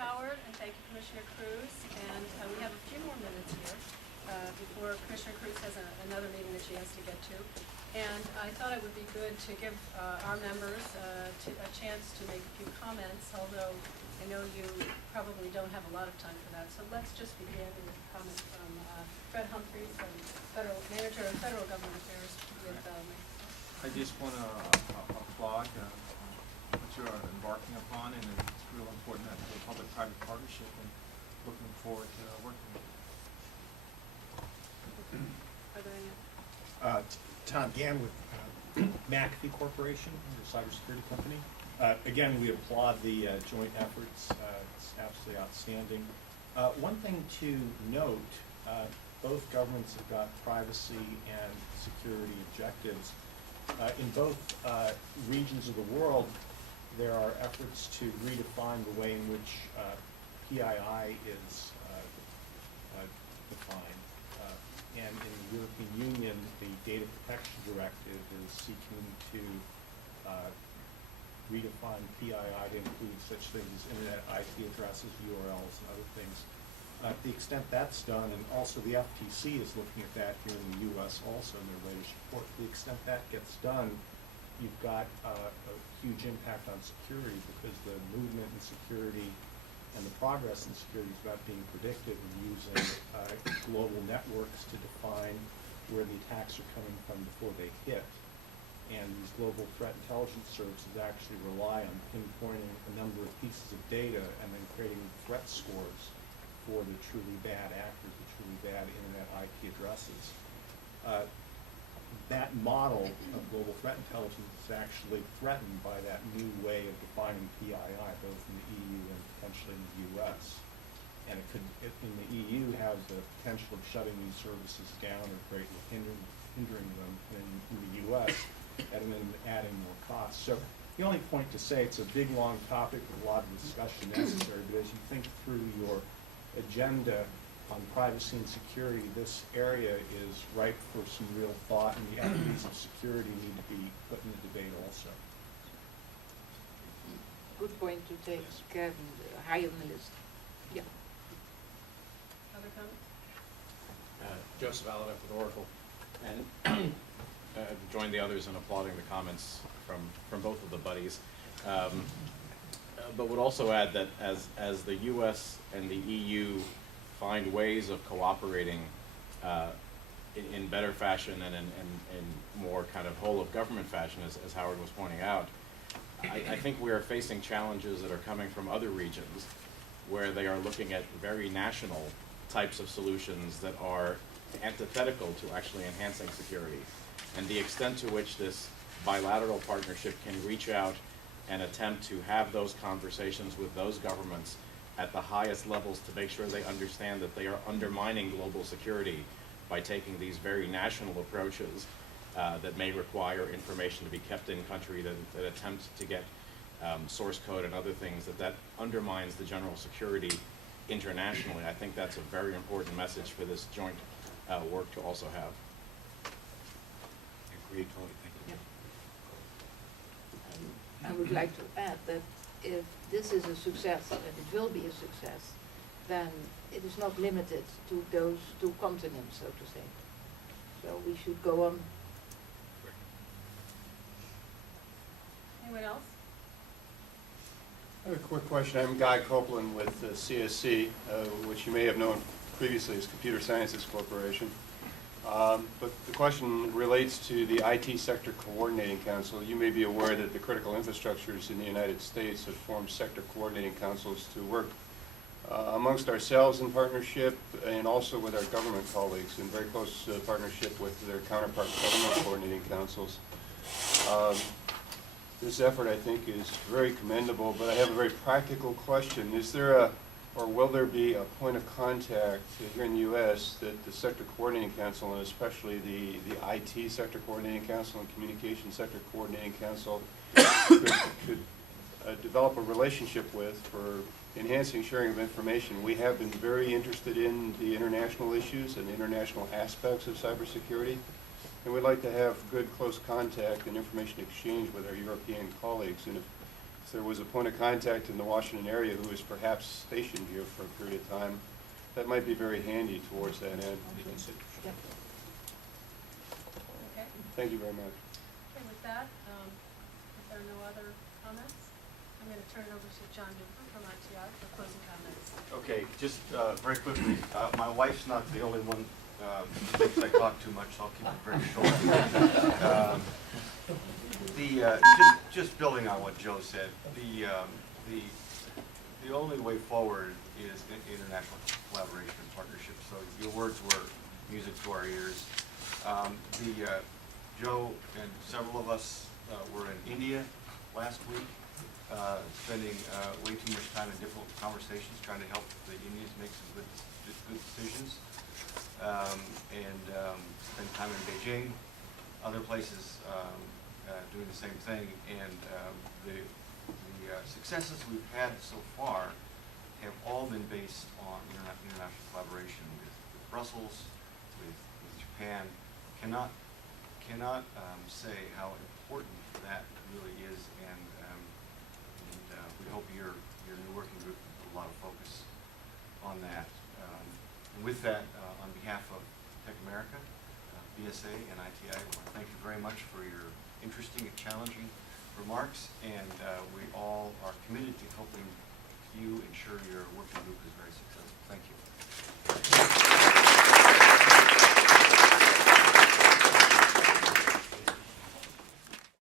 Howard, and thank you, Commissioner Kroes. And we have a few more minutes here before Commissioner Kroes has another meeting that she has to get to. And I thought it would be good to give our members a chance to make a few comments, although I know you probably don't have a lot of time for that. So let's just begin with a comment from Fred Humphreys, from Manager of Federal Government Affairs with I just want to applaud what you're embarking upon, and it's real important that the public-private partnership, and looking forward to working with you. Are there any? Tom Gann with McAfee Corporation, the cybersecurity company. Again, we applaud the joint efforts. It's absolutely outstanding. One thing to note, both governments have got privacy and security objectives. In both regions of the world, there are efforts to redefine the way in which PII is defined. And in the European Union, the Data Protection Directive is seeking to redefine PII to include such things as internet IP addresses, URLs, and other things. To the extent that's done, and also the FTC is looking at that here in the U.S. also in their latest report. To the extent that gets done, you've got a huge impact on security, because the movement in security and the progress in security is about being predictive and using global networks to define where the attacks are coming from before they hit. And these global threat intelligence services actually rely on pinpointing a number of pieces of data and then creating threat scores for the truly bad actors, the truly bad internet IP addresses. That model of global threat intelligence is actually threatened by that new way of defining PII, both in the EU and potentially in the US. And it could, in the EU, have the potential of shutting these services down or greatly hindering them. In the US, and then adding more costs. So the only point to say, it's a big, long topic with a lot of discussion necessary, but as you think through your agenda on privacy and security, this area is ripe for some real thought, and the equities of security need to be put in the debate also. Good point to take high on the list. Yeah. Other comments? Joseph Allen with Oracle, and join the others in applauding the comments from both of the buddies. But would also add that as the U.S. and the EU find ways of cooperating in better fashion and in more kind of whole of government fashion, as Howard was pointing out, I think we are facing challenges that are coming from other regions where they are looking at very national types of solutions that are antithetical to actually enhancing security. And the extent to which this bilateral partnership can reach out and attempt to have those conversations with those governments at the highest levels to make sure they understand that they are undermining global security by taking these very national approaches that may require information to be kept in country, that attempt to get source code and other things, that undermines the general security internationally. I think that's a very important message for this joint work to also have. Agreed, totally. Thank you. I would like to add that if this is a success, and it will be a success, then it is not limited to those two continents, so to say. So we should go on. Anyone else? I have a quick question. I'm Guy Copeland with CSC, which you may have known previously as Computer Sciences Corporation. But the question relates to the IT Sector Coordinating Council. You may be aware that the critical infrastructures in the United States have formed sector coordinating councils to work amongst ourselves in partnership, and also with our government colleagues in very close partnership with their counterpart government coordinating councils. This effort, I think, is very commendable, but I have a very practical question. Is there or will there be a point of contact here in the U.S. that the Sector Coordinating Council, and especially the IT Sector Coordinating Council and Communication Sector Coordinating Council, could develop a relationship with for enhancing sharing of information? We have been very interested in the international issues and international aspects of cybersecurity, and we'd like to have good, close contact and information exchange with our European colleagues. And if if there was a point of contact in the Washington area who was perhaps stationed here for a period of time, that might be very handy towards that end. Yep. Okay, Thank you very much. okay, with that, if there are no other comments, I'm gonna turn it over to John Duper from ITI for closing comments. Okay, just very quickly, my wife's not the only one who thinks I talk too much, so I'll keep it very short. Just building on what Joe said, the only way forward is international collaboration and partnership. So your words were music to our ears. Joe and several of us were in India last week, spending way too much time in difficult conversations, trying to help the Indians make some good decisions, and spend time in Beijing, other places doing the same thing. And the successes we've had so far have all been based on international collaboration with Brussels, with Japan. Cannot say how important that really is, and we hope your new working group will put a lot of focus on that. And with that, on behalf of TechAmerica, BSA, and ITI, I want to thank you very much for your interesting and challenging remarks, and we all are committed to helping you ensure your working group is very successful. Thank you.